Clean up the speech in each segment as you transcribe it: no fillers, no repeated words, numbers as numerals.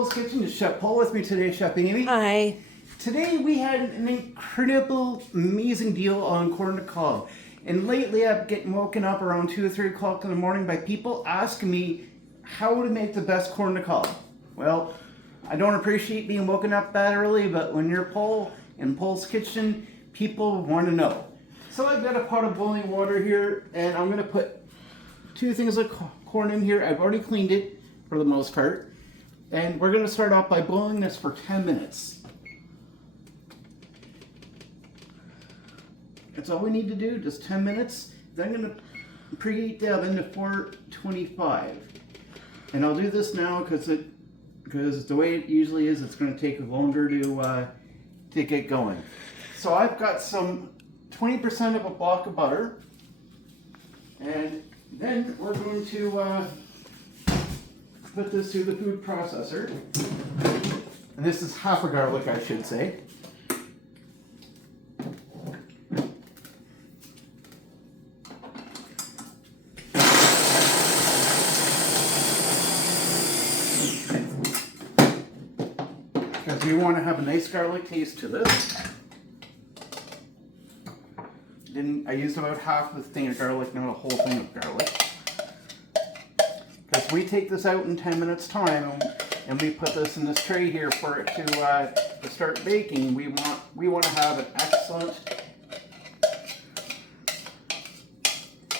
Poul's Kitchen. It's Chef Poul with me today, Chef Amy. Hi. Today we had an incredible, amazing deal on corn on the cob. And lately I've getting woken up around 2 or 3 o'clock in the morning by people asking me how to make the best corn on the cob. Well, I don't appreciate being woken up that early, but when you're Poul in Poul's Kitchen, people want to know. So I've got a pot of boiling water here, and I'm going to put 2 things of corn in here. I've already cleaned it for the most part. And we're going to start off by boiling this for 10 minutes. That's all we need to do, just 10 minutes. Then I'm going to preheat the oven to 425. And I'll do this now because the way it usually is, it's going to take longer to get going. So I've got some 20% of a block of butter. And then we're going to put this through the food processor. And this is half a garlic, I should say. Because we want to have a nice garlic taste to this. I used about half the thing of garlic, not a whole thing of garlic. Because we take this out in 10 minutes time and we put this in this tray here for it to start baking. We want to have an excellent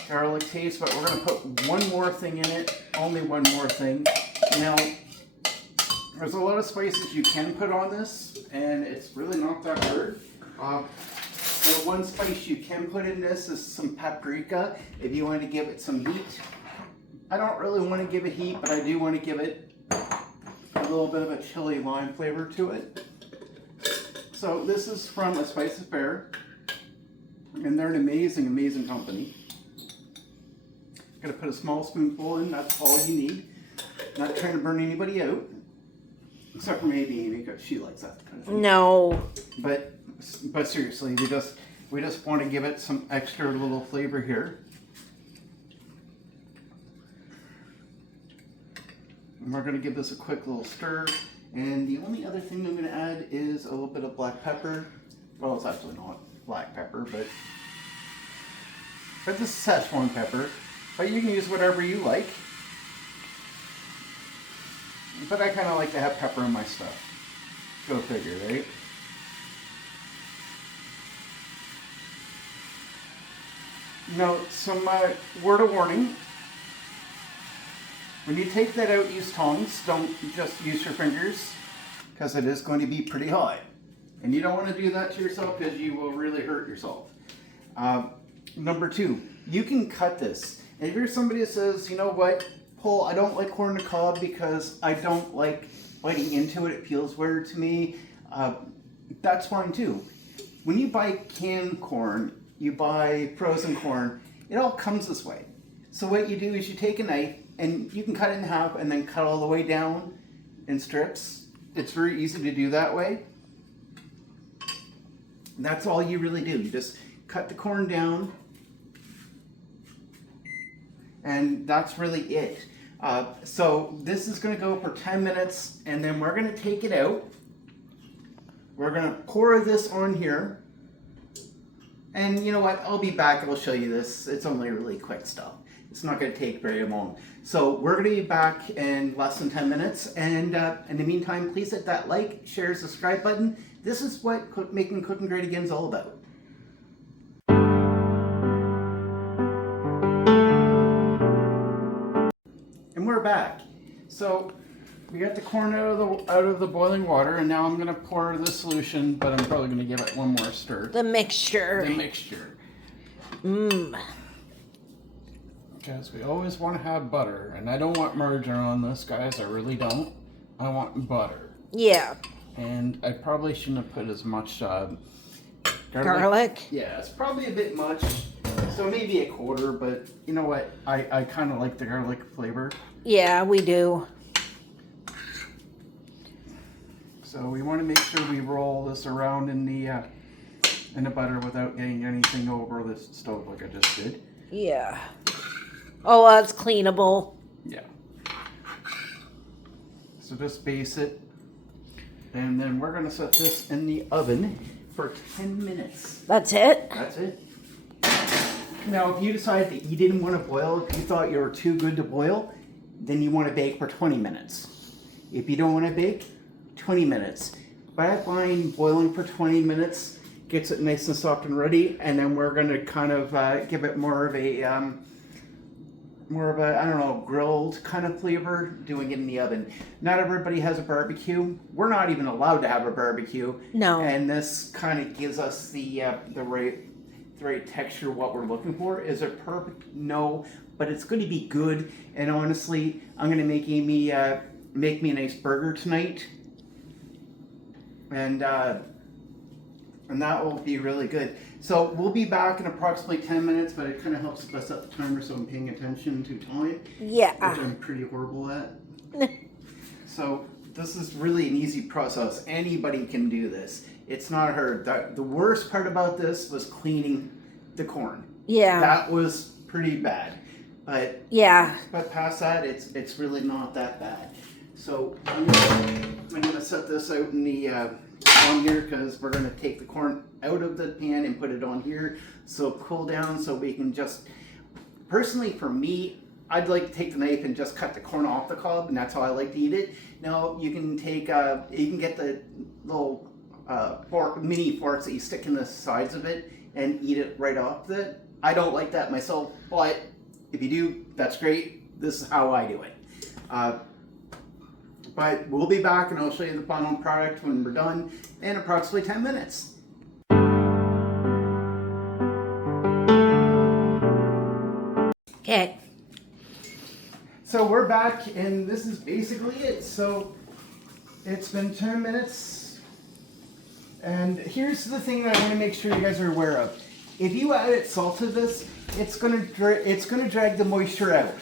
garlic taste, but we're going to put one more thing in it, only one more thing. Now, there's a lot of spices you can put on this, and it's really not that hard. The one spice you can put in this is some paprika, if you want to give it some heat. I don't really want to give it heat, but I do want to give it a little bit of a chili lime flavor to it. So this is from A Spice of Bear, and they're an amazing, amazing company. I'm going to put a small spoonful in, that's all you need. Not trying to burn anybody out, except for maybe Amy, because she likes that kind of thing. No. But seriously, we just want to give it some extra little flavor here. And we're going to give this a quick little stir. And the only other thing I'm going to add is a little bit of black pepper. Well, it's actually not black pepper, but this is Szechuan pepper. But you can use whatever you like. But I kind of like to have pepper in my stuff. Go figure, right? Now, some word of warning. When you take that out, use tongs. Don't just use your fingers, because it is going to be pretty hot. And you don't want to do that to yourself, because you will really hurt yourself. Number 2, you can cut this. And if you're somebody that says, you know what, Poul, I don't like corn on the cob because I don't like biting into it. It feels weird to me. That's fine too. When you buy canned corn, you buy frozen corn, it all comes this way. So what you do is you take a knife and you can cut it in half and then cut all the way down in strips. It's very easy to do that way. And that's all you really do. You just cut the corn down, and that's really it. So this is going to go for 10 minutes, and then we're going to take it out. We're going to pour this on here. And you know what? I'll be back and I'll show you this. It's only really quick stuff. It's not going to take very long. So we're going to be back in less than 10 minutes. And in the meantime, please hit that like, share, subscribe button. This is what making cooking great again is all about. And we're back. So we got the corn out of the boiling water, and now I'm going to pour the solution, but I'm probably going to give it one more stir. The mixture. The mixture. Because we always want to have butter, and I don't want margarine on this, guys. I really don't. I want butter. Yeah. And I probably shouldn't have put as much garlic. Yeah, it's probably a bit much. So maybe a quarter, but you know what? I kind of like the garlic flavor. Yeah, we do. So we want to make sure we roll this around in the butter without getting anything over the stove like I just did. Yeah. Oh, it's cleanable. Yeah. So just base it. And then we're gonna set this in the oven for 10 minutes. That's it? That's it. Now, if you decide that you didn't want to boil, if you thought you were too good to boil, then you want to bake for 20 minutes. If you don't want to bake, 20 minutes. But I find boiling for 20 minutes gets it nice and soft and ready, and then we're going to kind of give it more of a, I don't know, grilled kind of flavor, doing it in the oven. Not everybody has a barbecue. We're not even allowed to have a barbecue. No. And this kind of gives us the right texture, what we're looking for. Is it perfect? No, but it's going to be good. And honestly, I'm going to make Amy make me a nice burger tonight, and that will be really good. So we'll be back in approximately 10 minutes, but it kind of helps us set the timer so I'm paying attention to time. Yeah. Which I'm pretty horrible at. So this is really an easy process. Anybody can do this. It's not hard. The worst part about this was cleaning the corn. Yeah. That was pretty bad. But Yeah. But past that, it's really not that bad. So I'm gonna set this out in the on here, because we're gonna take the corn out of the pan and put it on here so it'll cool down, so we can just, personally for me, I'd like to take the knife and just cut the corn off the cob, and that's how I like to eat it. Now you can take you can get the little mini forks that you stick in the sides of it and eat it right off it. I don't like that myself, but if you do, that's great. This is how I do it. But we'll be back and I'll show you the final product when we're done in approximately 10 minutes. Okay. So we're back, and this is basically it. So it's been 10 minutes, and here's the thing that I want to make sure you guys are aware of. If you added salt to this, it's gonna drag the moisture out,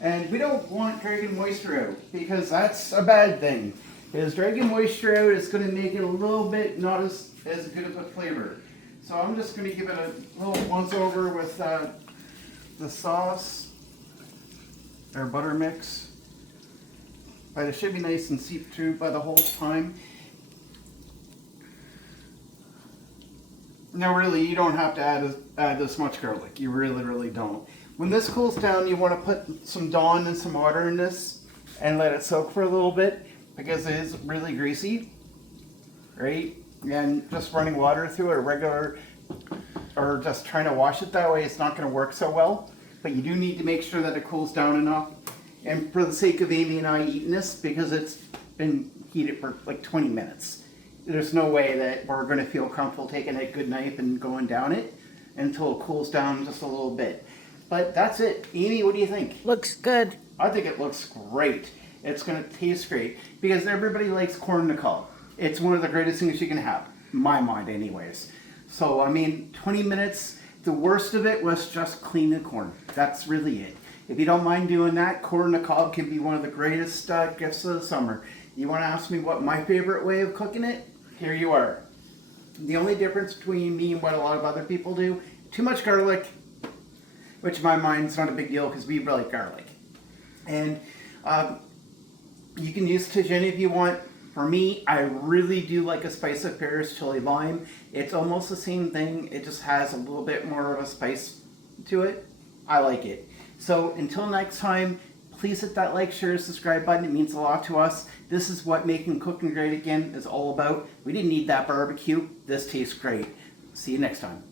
and we don't want dragging moisture out, because that's a bad thing. Because dragging moisture out is going to make it a little bit not as good of a flavor. So I'm just going to give it a little once over with the sauce or butter mix, but it should be nice and seeped through by the whole time. Now really, you don't have to add this much garlic. You really don't. When this cools down, you want to put some Dawn and some water in this and let it soak for a little bit, because it is really greasy, right? And just running water through it, or just trying to wash it that way, it's not going to work so well. But you do need to make sure that it cools down enough. And for the sake of Amy and I eating this, because it's been heated for like 20 minutes, there's no way that we're going to feel comfortable taking a good knife and going down it until it cools down just a little bit. But that's it. Amy, what do you think? Looks good. I think it looks great. It's going to taste great, because everybody likes corn on the cob. It's one of the greatest things you can have, in my mind anyways. So, I mean, 20 minutes, the worst of it was just cleaning the corn. That's really it. If you don't mind doing that, corn on the cob can be one of the greatest gifts of the summer. You want to ask me what my favorite way of cooking it? Here you are. The only difference between me and what a lot of other people do, too much garlic, which in my mind is not a big deal because we really like garlic. And you can use Tajin if you want. For me, I really do like a spice of pears, chili, lime. It's almost the same thing. It just has a little bit more of a spice to it. I like it. So until next time, please hit that like, share, subscribe button. It means a lot to us. This is what making cooking great again is all about. We didn't need that barbecue. This tastes great. See you next time.